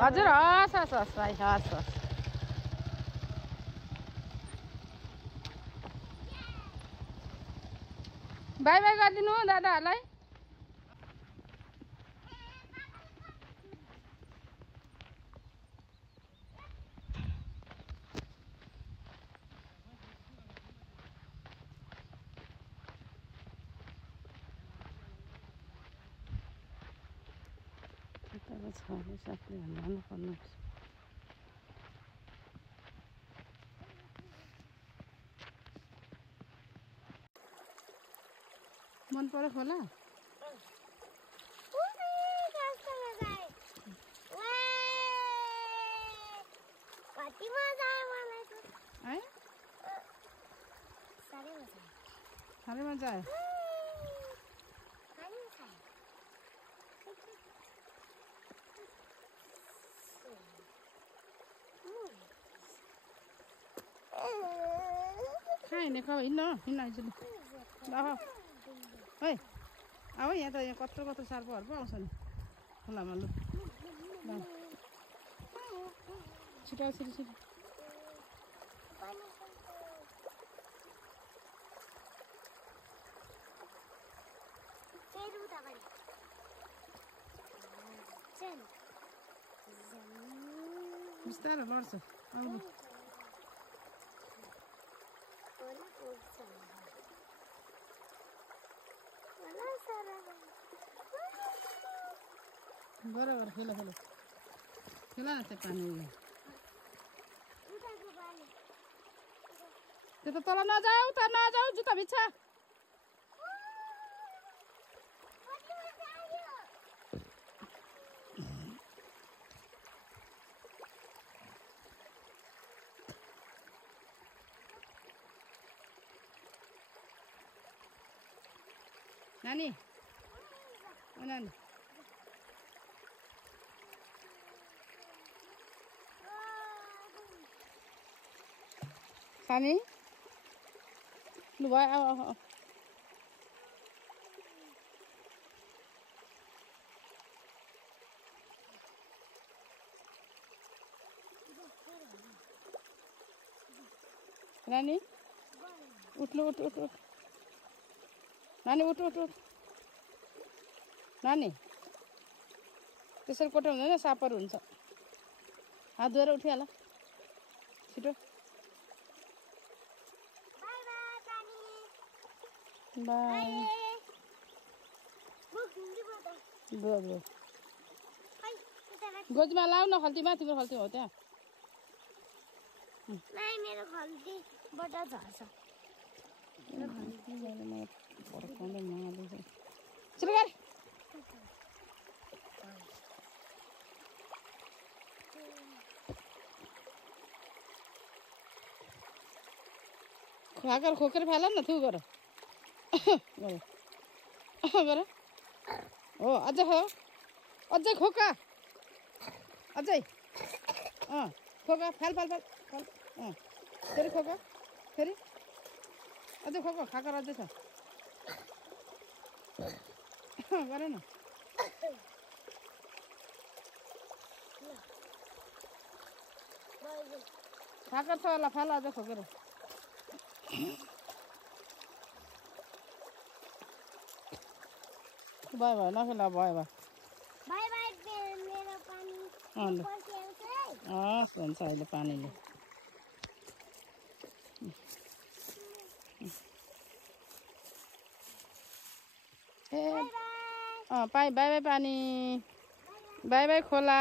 हजुर हस् हस् हस् भाइ हस् हस् बाई बाई गरिदिनु दादाहरूलाई साथले भन्नु पर्नु मन पर्यो खोला है साह्रै मजा आयो कहाँ हिँडेको हिँड्न हिँड्न आइज लु है अब यहाँ त यहाँ कत्रो कत्रो सार्पोहरू पो आउँछ नि खोलामा लु छिटो छिटो छिटो बिस्तारो लड्छ आउनु बराबर खेल खेल खेला न त्यो पानी त्यो त तल नजाऊ त नजाऊ जुत्ता भिज्छ नानी ओ नानी सानी लु भयो आऊ आऊ नानी उठ लु उठ उठ उठ नानी उठ उठ उठ नानी त्यसरी कोट्याउनु हुँदैन सापहरू हुन्छ हात धोएर उठिहाल छिटो बाई गोजीमा लाउ न खल्तीमा तिम्रो खल्ती हो त्यहाँ मेरो खल्तीबाट झर्छ छिटो गर खाकर खोकेर फाल न थु गर गर हो अझै खो अझै खोका अझै खोका फाल फाल फाल फाल फेरि खोका फेरि अझै खोका खाकर अझै छ गर न खाकर छ होला फाल अझै खोकेर बाई बाई नखेला बाई बाई बाई बाई मेरो पानी हुन्छ अहिले पानीले ए बाई बाई बाई पानी बाई बाई खोला